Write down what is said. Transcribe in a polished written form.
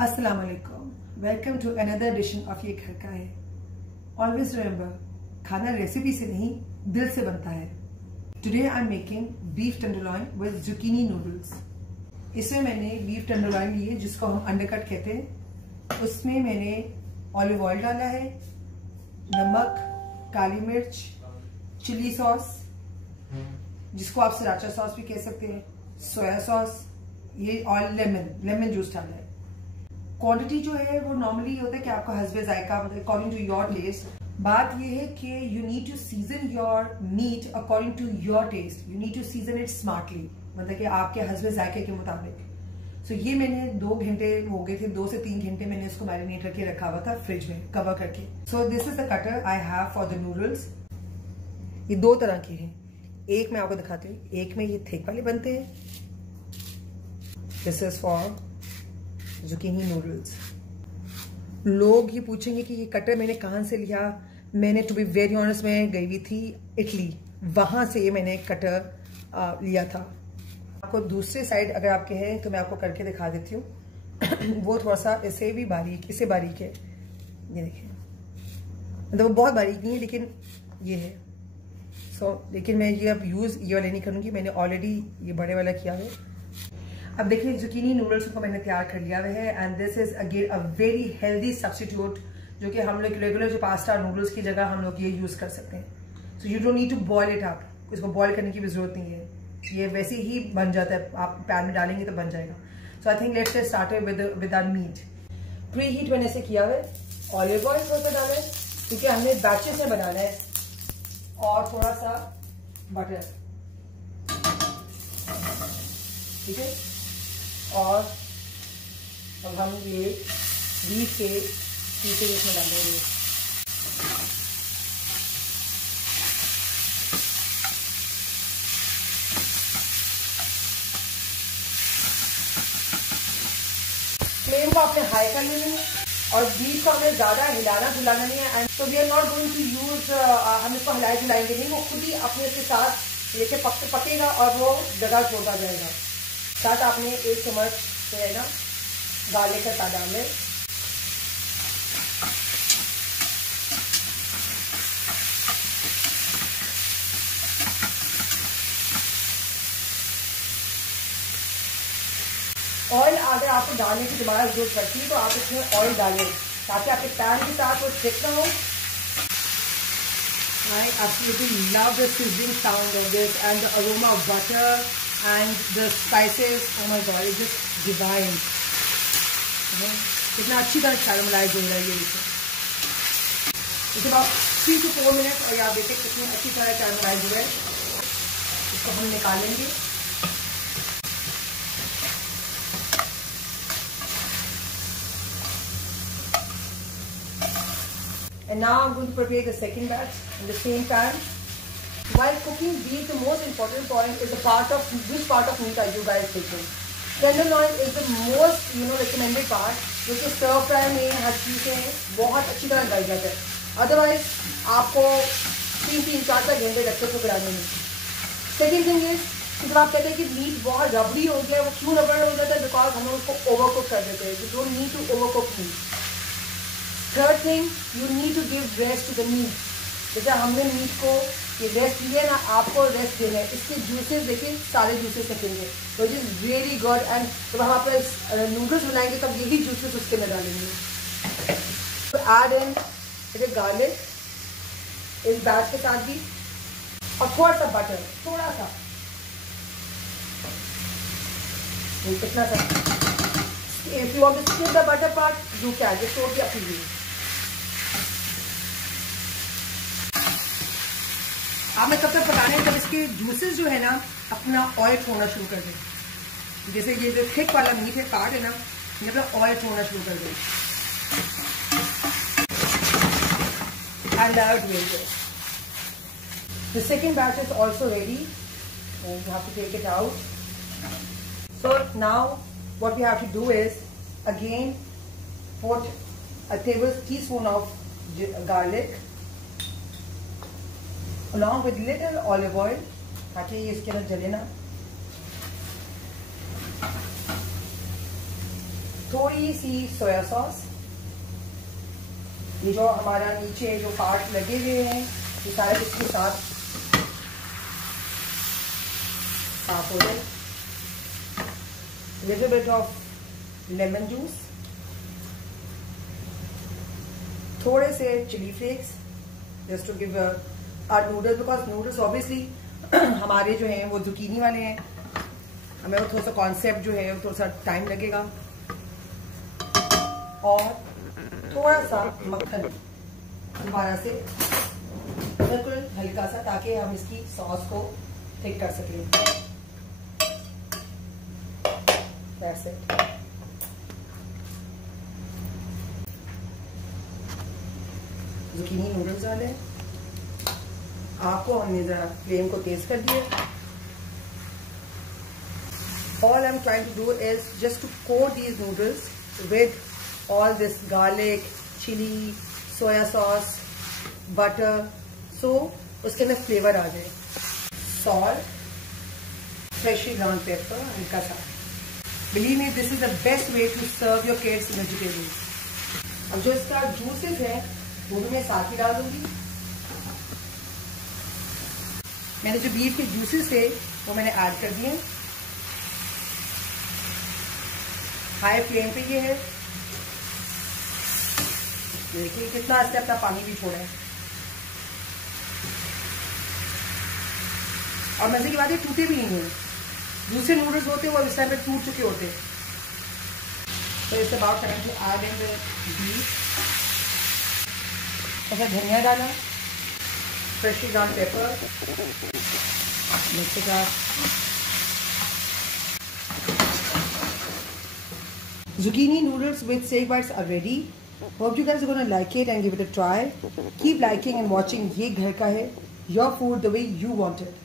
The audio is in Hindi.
अस्सलाम वालेकुम, welcome to another edition of ये घर का है। ऑलवेज रिमेंबर, खाना रेसिपी से नहीं दिल से बनता है। Today I am making beef tenderloin with zucchini noodles. इसमें मैंने बीफ टेंडरलॉइन लिए जिसको हम अंडरकट कहते हैं। उसमें मैंने ऑलिव ऑयल डाला है, नमक, काली मिर्च, चिली सॉस जिसको आप सराचा सॉस भी कह सकते हैं, सोया सॉस, ये और लेमन जूस डाला है। क्वांटिटी जो है वो नॉर्मली होता है कि आपका हस्बे जायका मतलब अकॉर्डिंग टू योर टेस्ट। बात ये है कि you need to season your meat according to your taste. You need to season it smartly, मतलब कि आपके हस्बे जायके के मुताबिक। सो ये मैंने 2 घंटे हो गए थे, 2 से 3 घंटे मैंने इसको मैरिनेट करके रखा हुआ था फ्रिज में कवर करके। So this is the cutter I have for the noodles. ये 2 तरह के हैं, एक मैं आपको दिखाती हूँ। एक में ये थिक वाले बनते हैं, this is for zucchini noodles. लोग ये पूछेंगे कि ये कटर मैंने कहाँ से लिया। मैंने टू बी वेरी ऑनेस्ट में गई हुई थी इटली, वहां से ये मैंने कटर लिया था। आपको दूसरी साइड अगर आपके हैं तो मैं आपको करके दिखा देती हूँ। वो थोड़ा सा इससे भी बारीक, इससे बारीक है, ये देखिए। मतलब वो बहुत बारीक नहीं है लेकिन ये है। लेकिन मैं ये अब यूज ये वाले नहीं करूँगी, मैंने ऑलरेडी ये बड़े वाला किया है। अब देखिए जुकीनी नूडल्स को मैंने तैयार कर लिया हुआ है and this is again a very healthy substitute, जो कि हम लोग रेगुलर जो पास्ता नूडल्स की जगह हम लोग ये यूज कर सकते हैं। So you don't need to boil it up, इसको बॉयल करने की भी जरूरत नहीं है, ये वैसे ही बन जाता है। आप पैन में डालेंगे तो बन जाएगा। So I think let's get started with our meat. Preheat मैंने से किया है, ऑलिव ऑयल थोड़ा सा डाला है क्योंकि हमने बैचेस में बनाना है, और थोड़ा सा बटर, ठीक है। और अब हम ये बीफ के पीसे इसमें डालेंगे। फ्लेम को आपने हाई कर लेना है और बीफ को हमें ज्यादा हिलाना झुलाना नहीं है। एंड तो we are not going to use, हम इसको हिलाए झुलाएंगे नहीं, वो खुद ही अपने इसके साथ लेके पकेगा और वो जगह छोड़ता जाएगा। साथ आपने 1 चम्मच जो है ना गार्लिक का डाल लें। ऑयल अगर आपको डालने की दोबारा जरूरत पड़ती है तो आप इसमें ऑयल डालें ताकि आपके पैन के साथ वो स्टिक ना हो। I absolutely love the sizzling sound of this and the aroma of butter and the spices. Oh my god, it's just divine. कितना अच्छी तरह कैरामलाइज हो रहा है ये। इसे about 3 to 4 मिनट और आप देखिए कितनी अच्छी तरह कैरामलाइज हो रहा है। इसको हम निकालेंगे। And now I'm going to prepare the second batch in the same pan. While cooking beef, the most important point is the part of which part of meat are you guys taking. Tenderloin is the most recommended part, जो कि stir fry में हर चीज में बहुत अच्छी तरह डाल जाता है। Otherwise आपको 3-4 घंटे लगते हैं पकाने में। Second thing is जब आप कहते हैं कि मीट बहुत रबड़ी हो गया, वो क्यों रबड़ हो जाता है? बिकॉज हम लोग उसको ओवरकुक कर देते हैं। You don't need to overcook meat. Third thing, you need to give rest to the meat. जैसे हमने मीट को ये रेस्ट लिया ना, आपको रेस्ट देना है। इसके जूसेस देखिए, सारे जूसेस निकलेंगे, which is very good. And जब हम आप नूडल्स बनाएंगे तब यही जूसेस उसके में डालेंगे। तो ऐड इन गार्लिक इस बैच के साथ भी, और थोड़ा सा बटर, थोड़ा सा, कितना सा। If you want to skip the butter part, you can. Just totally up to you. आपने कब तक पकाना है जब इसके जूसेस जो है ना अपना ऑयल छोड़ना शुरू कर दें। जैसे ये जो थिक वाला मीट है, पार्ट है ना, ये अपना ऑयल छोड़ना शुरू कर दें। And that will do. The second batch is also ready, and you have to take it out. So now what we have to do is again put a tablespoon of garlic along with little olive oil ताकि इसके अंदर जले ना। थोड़ी सी सोया सॉस। ये जो हमारा नीचे जो पार्ट लगे हुए हैं ये सारे इसके साथ साफ हो जाए। Little bit of lemon juice, थोड़े से chilli flakes, just to give our noodles, because noodles obviously हमारे जो हैं वो जुकीनी वाले हैं, हमें वो थोड़ा सा कॉन्सेप्ट जो है वो थोड़ा सा टाइम लगेगा। और थोड़ा सा मक्खन दोबारा से बिल्कुल हल्का सा, ताकि हम इसकी सॉस को थिक कर सकें। That's it. जुकीनी नूडल्स डाले, आपको हमने जरा फ्लेम को तेज कर दिया। All I'm trying to do is just to coat these noodles with all this garlic, chili, soya sauce, butter, so उसके अंदर फ्लेवर आ जाए। Salt, freshly ground pepper, हल्का सा। Believe me, this is the best way to serve your kids vegetables. अब जो इसका जूसेस है वो भी मैं साथ ही डाल दूंगी। मैंने जो बीफ के जूसेस थे वो मैंने ऐड कर दिए। हाई फ्लेम पे ये है, देखिए कितना इसने अपना पानी भी छोड़ा है। और मजे की बात है टूटे भी नहीं है। दूसरे नूडल्स होते वो इस टाइम पे टूट चुके होते। तो it's about time to add in the beef. ऐसा धनिया डाला, freshly ground pepper, mix it up. Zucchini noodles with steak bites are ready. Hope you guys are going to like it and give it a try. Keep liking and watching Ye Ghar Ka Hai, your food the way you want it.